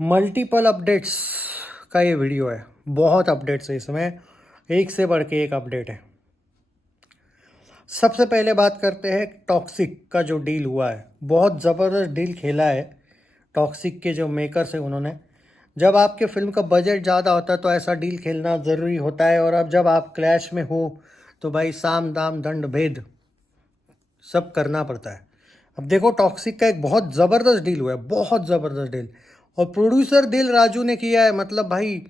Multiple updates का ये video है। बहुत अपडेट्स है इसमें, एक से बढ़ के एक अपडेट है। सबसे पहले बात करते हैं टॉक्सिक का जो डील हुआ है। बहुत ज़बरदस्त डील खेला है टॉक्सिक के जो मेकर्स हैं उन्होंने। जब आपके फिल्म का बजट ज़्यादा होता है तो ऐसा डील खेलना ज़रूरी होता है, और अब जब आप क्लैश में हो तो भाई साम दाम दंड भेद सब करना पड़ता है। अब देखो टॉक्सिक का एक बहुत ज़बरदस्त डील हुआ है, बहुत ज़बरदस्त डील, और प्रोड्यूसर दिल राजू ने किया है। मतलब भाई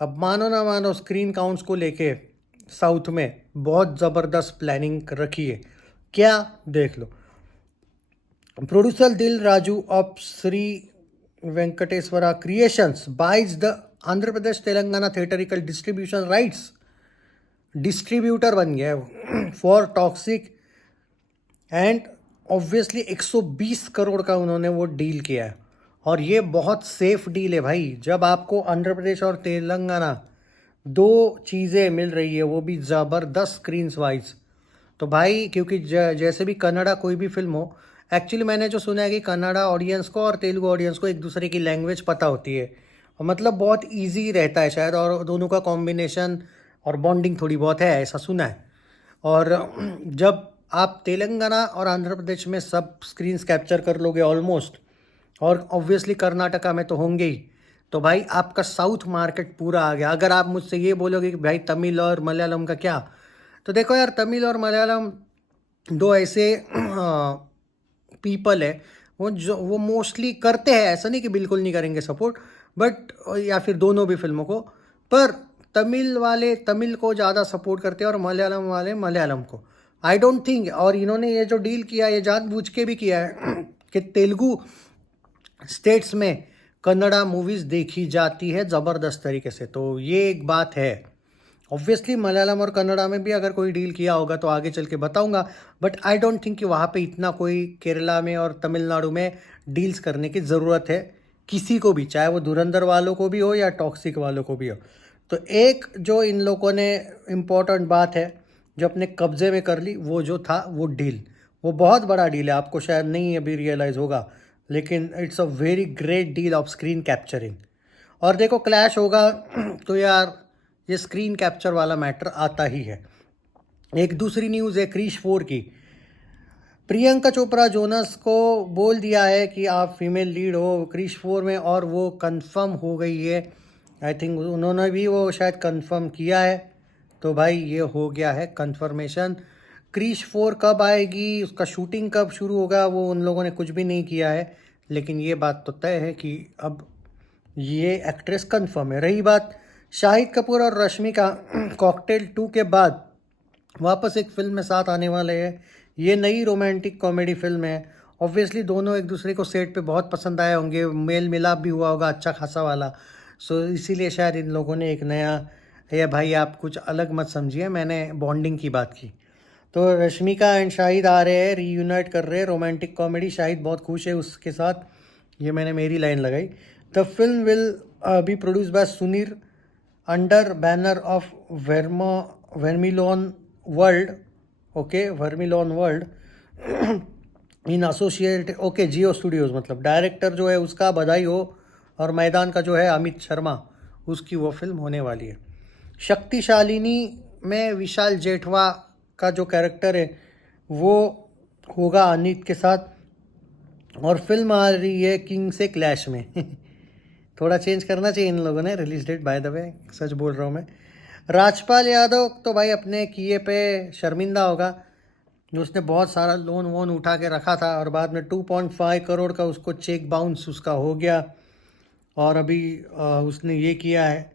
अब मानो ना मानो, स्क्रीन काउंट्स को लेके साउथ में बहुत ज़बरदस्त प्लानिंग रखी है। क्या देख लो, producer Dil Raju of Shri Venkateshwara creations buys the Andhra Pradesh Telangana theatrical distribution rights, distributor बन गया है for Toxic, and obviously 120 crore का उन्होंने वो डील किया है। और ये बहुत सेफ डील है भाई। जब आपको आंध्र प्रदेश और तेलंगाना दो चीज़ें मिल रही है, वो भी ज़बरदस्त स्क्रीन्स वाइज, तो भाई क्योंकि जैसे भी कन्नड़ा कोई भी फिल्म हो, एक्चुअली मैंने जो सुना है कि कन्नड़ा ऑडियंस को और तेलुगु ऑडियंस को एक दूसरे की लैंग्वेज पता होती है, और मतलब बहुत इजी रहता है शायद, और दोनों का कॉम्बिनेशन और बॉन्डिंग थोड़ी बहुत है, ऐसा सुना है। और जब आप तेलंगाना और आंध्र प्रदेश में सब स्क्रीन्स कैप्चर कर लोगे ऑलमोस्ट, और ऑब्वियसली कर्नाटका में तो होंगे ही, तो भाई आपका साउथ मार्केट पूरा आ गया। अगर आप मुझसे ये बोलोगे कि भाई तमिल और मलयालम का क्या, तो देखो यार, तमिल और मलयालम दो ऐसे पीपल है वो मोस्टली करते हैं, ऐसा नहीं कि बिल्कुल नहीं करेंगे सपोर्ट, बट या फिर दोनों भी फिल्मों को, पर तमिल वाले तमिल को ज़्यादा सपोर्ट करते हैं और मलयालम वाले मलयालम को। आई डोंट थिंक, और इन्होंने ये जो डील किया ये जानबूझ के भी किया है कि तेलुगु स्टेट्स में कन्नड़ा मूवीज़ देखी जाती है ज़बरदस्त तरीके से, तो ये एक बात है। ऑब्वियसली मलयालम और कन्नड़ा में भी अगर कोई डील किया होगा तो आगे चल के बताऊंगा, बट आई डोंट थिंक कि वहाँ पे इतना कोई केरला में और तमिलनाडु में डील्स करने की ज़रूरत है किसी को भी, चाहे वो धुरंधर वालों को भी हो या टॉक्सिक वालों को भी हो। तो एक जो इन लोगों ने इम्पोर्टेंट बात है जो अपने कब्जे में कर ली, वो जो था वो डील, वो बहुत बड़ा डील है, आपको शायद नहीं अभी रियलाइज़ होगा, लेकिन it's a very great deal of screen capturing. और देखो क्लैश होगा तो यार ये स्क्रीन कैप्चर वाला मैटर आता ही है। एक दूसरी न्यूज़ है क्रिश 4 की। प्रियंका चोपड़ा जोनस को बोल दिया है कि आप फीमेल लीड हो क्रिश 4 में, और वो कंफर्म हो गई है। आई थिंक उन्होंने भी वो शायद कंफर्म किया है, तो भाई ये हो गया है कंफर्मेशन। क्रिश 4 कब आएगी, उसका शूटिंग कब शुरू होगा, वो उन लोगों ने कुछ भी नहीं किया है, लेकिन ये बात तो तय है कि अब ये एक्ट्रेस कंफर्म है। रही बात शाहिद कपूर और रश्मिका कॉकटेल 2 के बाद वापस एक फिल्म में साथ आने वाले हैं। ये नई रोमांटिक कॉमेडी फिल्म है। ऑब्वियसली दोनों एक दूसरे को सेट पे बहुत पसंद आए होंगे, मेल मिलाप भी हुआ होगा अच्छा खासा वाला, सो इसीलिए शायद इन लोगों ने एक नया, या भाई आप कुछ अलग मत समझिए, मैंने बॉन्डिंग की बात की। तो रश्मिका एंड शाहिद आ रहे हैं, रीयूनाइट कर रहे हैं, रोमांटिक कॉमेडी, शाहिद बहुत खुश है उसके साथ, ये मैंने मेरी लाइन लगाई। The film will be produce by Suneer under banner of vermilion world, okay vermilion world in associate, okay Jio studios, मतलब डायरेक्टर जो है उसका बधाई हो, और मैदान का जो है अमित शर्मा, उसकी वो फिल्म होने वाली है। शक्तिशालिनी में विशाल जेठवा का जो कैरेक्टर है वो होगा अनीत के साथ, और फिल्म आ रही है किंग से क्लैश में थोड़ा चेंज करना चाहिए इन लोगों ने release date, by the way सच बोल रहा हूँ मैं। राजपाल यादव तो भाई अपने किए पे शर्मिंदा होगा, जो उसने बहुत सारा लोन वोन उठा के रखा था, और बाद में 2.5 करोड़ का उसको चेक बाउंस उसका हो गया, और अभी उसने ये किया है।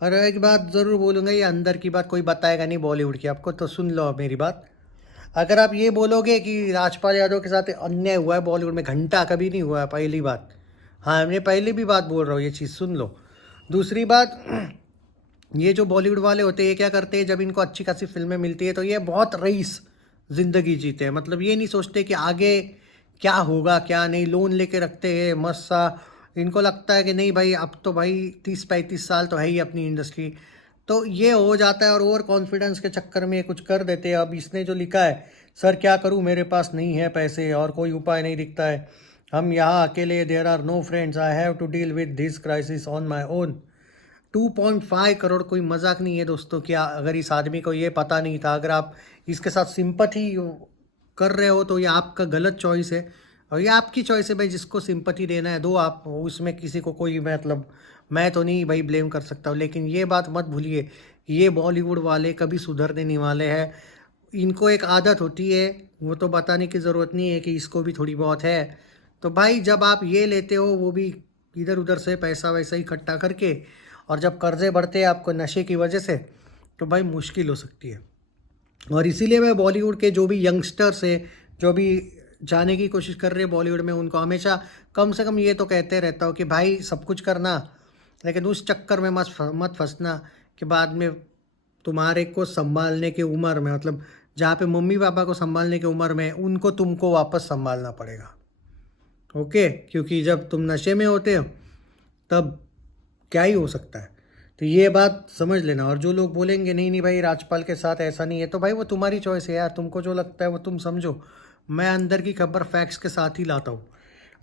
और एक बात ज़रूर बोलूँगा, ये अंदर की बात कोई बताएगा नहीं बॉलीवुड की आपको, तो सुन लो मेरी बात। अगर आप ये बोलोगे कि राजपाल यादव के साथ अन्याय हुआ है बॉलीवुड में, घंटा कभी नहीं हुआ है, पहली बात। हाँ मैं पहले भी बात बोल रहा हूँ, ये चीज़ सुन लो। दूसरी बात, ये जो बॉलीवुड वाले होते हैं ये क्या करते हैं, जब इनको अच्छी खासी फिल्में मिलती है तो ये बहुत रईस ज़िंदगी जीते हैं। मतलब ये नहीं सोचते कि आगे क्या होगा क्या नहीं, लोन लेके रखते हैं मस्त सा। इनको लगता है कि नहीं भाई अब तो भाई 30-35 साल तो है ही अपनी इंडस्ट्री, तो ये हो जाता है, और ओवर कॉन्फिडेंस के चक्कर में ये कुछ कर देते हैं। अब इसने जो लिखा है, सर क्या करूं मेरे पास नहीं है पैसे और कोई उपाय नहीं दिखता है, हम यहाँ अकेले, there are no friends, I have to deal with this crisis on my own. 2.5 crore कोई मजाक नहीं है दोस्तों। क्या अगर इस आदमी को ये पता नहीं था, अगर आप इसके साथ सिंपथी कर रहे हो तो ये आपका गलत चॉइस है, और ये आपकी चॉइस है भाई, जिसको सिंपथी देना है दो आप, उसमें किसी को कोई मतलब मैं तो नहीं भाई ब्लेम कर सकता हूँ। लेकिन ये बात मत भूलिए, ये बॉलीवुड वाले कभी सुधरने नहीं वाले हैं। इनको एक आदत होती है, वो तो बताने की ज़रूरत नहीं है कि इसको भी थोड़ी बहुत है। तो भाई जब आप ये लेते हो, वो भी इधर उधर से पैसा वैसा इकट्ठा करके, और जब कर्जे बढ़ते हैं आपको नशे की वजह से, तो भाई मुश्किल हो सकती है। और इसीलिए मैं बॉलीवुड के जो भी यंगस्टर्स है, जो भी जाने की कोशिश कर रहे हैं बॉलीवुड में, उनको हमेशा कम से कम ये तो कहते रहता हूँ कि भाई सब कुछ करना, लेकिन उस चक्कर में मत फंसना कि बाद में तुम्हारे को संभालने की उम्र में, मतलब जहाँ पे मम्मी पापा को संभालने की उम्र में, उनको तुमको वापस संभालना पड़ेगा। ओके, क्योंकि जब तुम नशे में होते हो तब क्या ही हो सकता है। तो ये बात समझ लेना। और जो लोग बोलेंगे नहीं नहीं भाई राजपाल के साथ ऐसा नहीं है, तो भाई वो तुम्हारी चॉइस है यार, तुमको जो लगता है वो तुम समझो। मैं अंदर की खबर फैक्ट्स के साथ ही लाता हूँ।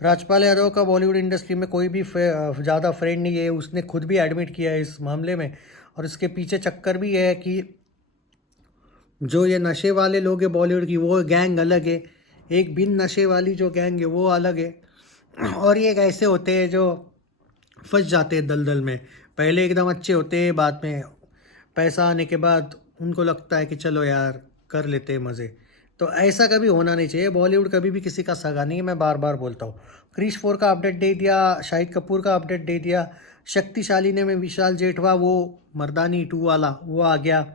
राजपाल यादव का बॉलीवुड इंडस्ट्री में कोई भी ज़्यादा फ्रेंड नहीं है, उसने खुद भी एडमिट किया है इस मामले में। और इसके पीछे चक्कर भी है कि जो ये नशे वाले लोग हैं बॉलीवुड की, वो गैंग अलग है, एक बिन नशे वाली जो गैंग है वो अलग है। और ये ऐसे होते हैं जो फंस जाते हैं दलदल में। पहले एकदम अच्छे होते हैं, बाद में पैसा आने के बाद उनको लगता है कि चलो यार कर लेते हैं मज़े। तो ऐसा कभी होना नहीं चाहिए। बॉलीवुड कभी भी किसी का सगा नहीं है, मैं बार बार बोलता हूँ। क्रिश 4 का अपडेट दे दिया, शाहिद कपूर का अपडेट दे दिया, शक्तिशाली ने में विशाल जेठवा वो मर्दानी 2 वाला वो आ गया,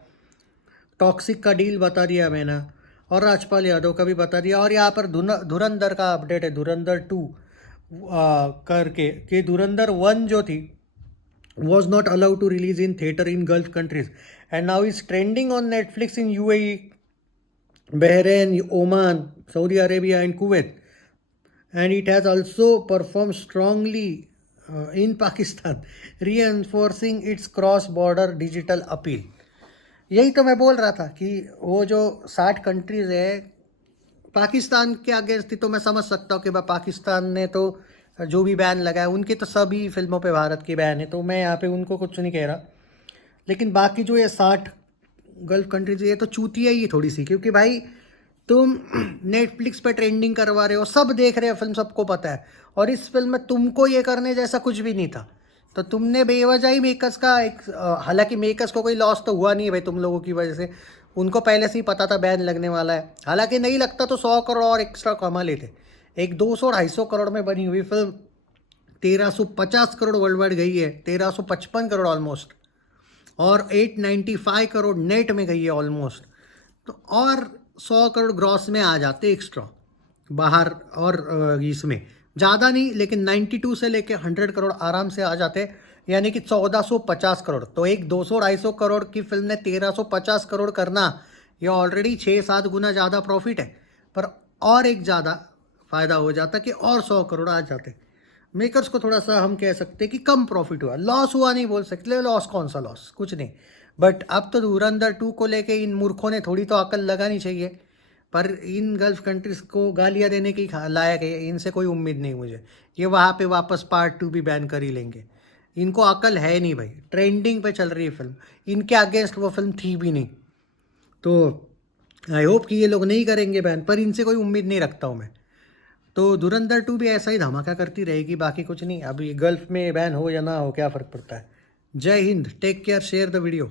टॉक्सिक का डील बता दिया मैंने, और राजपाल यादव का भी बता दिया। और यहाँ पर धुरंधर का अपडेट है, धुरंधर 2 करके, कि धुरंधर 1 जो थी was not allowed to release in theater in Gulf countries and now is trending on Netflix in UAE, Bahrain, Oman, Saudi Arabia and Kuwait, and it has also performed strongly in Pakistan, reinforcing its cross border digital appeal। यही तो मैं बोल रहा था कि वो जो 60 countries है पाकिस्तान के अगेंस्ट थी, तो मैं समझ सकता हूँ कि भाई पाकिस्तान ने तो जो भी बैन लगाया, उनके तो सभी फिल्मों पे भारत की बैन है, तो मैं यहाँ पे उनको कुछ नहीं कह रहा। लेकिन बाकी जो ये 60 गल्फ कंट्रीज, ये तो चूतिया ही थोड़ी सी, क्योंकि भाई तुम नेटफ्लिक्स पे ट्रेंडिंग करवा रहे हो, सब देख रहे हो फिल्म, सबको पता है, और इस फिल्म में तुमको ये करने जैसा कुछ भी नहीं था। तो तुमने बेवजह ही मेकर्स का एक, हालांकि मेकर्स को कोई लॉस तो हुआ नहीं भाई तुम लोगों की वजह से, उनको पहले से ही पता था बैन लगने वाला है। हालांकि नहीं लगता तो 100 करोड़ और एक्स्ट्रा कमा लेते। एक 200-250 करोड़ में बनी हुई फिल्म 1350 करोड़ वर्ल्ड वाइड गई है, 1355 करोड़ ऑलमोस्ट, और 895 करोड़ नेट में गई है ऑलमोस्ट। तो और 100 करोड़ ग्रॉस में आ जाते एक्स्ट्रा बाहर, और इसमें ज़्यादा नहीं, लेकिन 92 से लेके 100 करोड़ आराम से आ जाते, यानी कि 1450 करोड़। तो एक 200-250 करोड़ की फिल्म ने 1350 करोड़ करना, ये ऑलरेडी 6-7 गुना ज़्यादा प्रॉफिट है। पर और एक ज़्यादा फ़ायदा हो जाता कि और 100 करोड़ आ जाते। मेकर्स को थोड़ा सा हम कह सकते कि कम प्रॉफिट हुआ, लॉस हुआ नहीं बोल सकते, लॉस कौन सा लॉस, कुछ नहीं। बट अब तो धुरंधर 2 को लेके इन मूर्खों ने थोड़ी तो अकल लगानी चाहिए। पर इन गल्फ कंट्रीज़ को गालियाँ देने की लायक है, इनसे कोई उम्मीद नहीं मुझे। ये वहाँ पे वापस पार्ट 2 भी बैन कर ही लेंगे। इनको अकल है नहीं भाई, ट्रेंडिंग पे चल रही है फिल्म, इनके अगेंस्ट वो फिल्म थी भी नहीं। तो आई होप कि ये लोग नहीं करेंगे बैन, पर इनसे कोई उम्मीद नहीं रखता हूँ मैं। तो धुरंधर 2 भी ऐसा ही धमाका करती रहेगी, बाकी कुछ नहीं। अभी गल्फ में बैन हो या ना हो क्या फ़र्क पड़ता है। जय Hind, take care, share the video.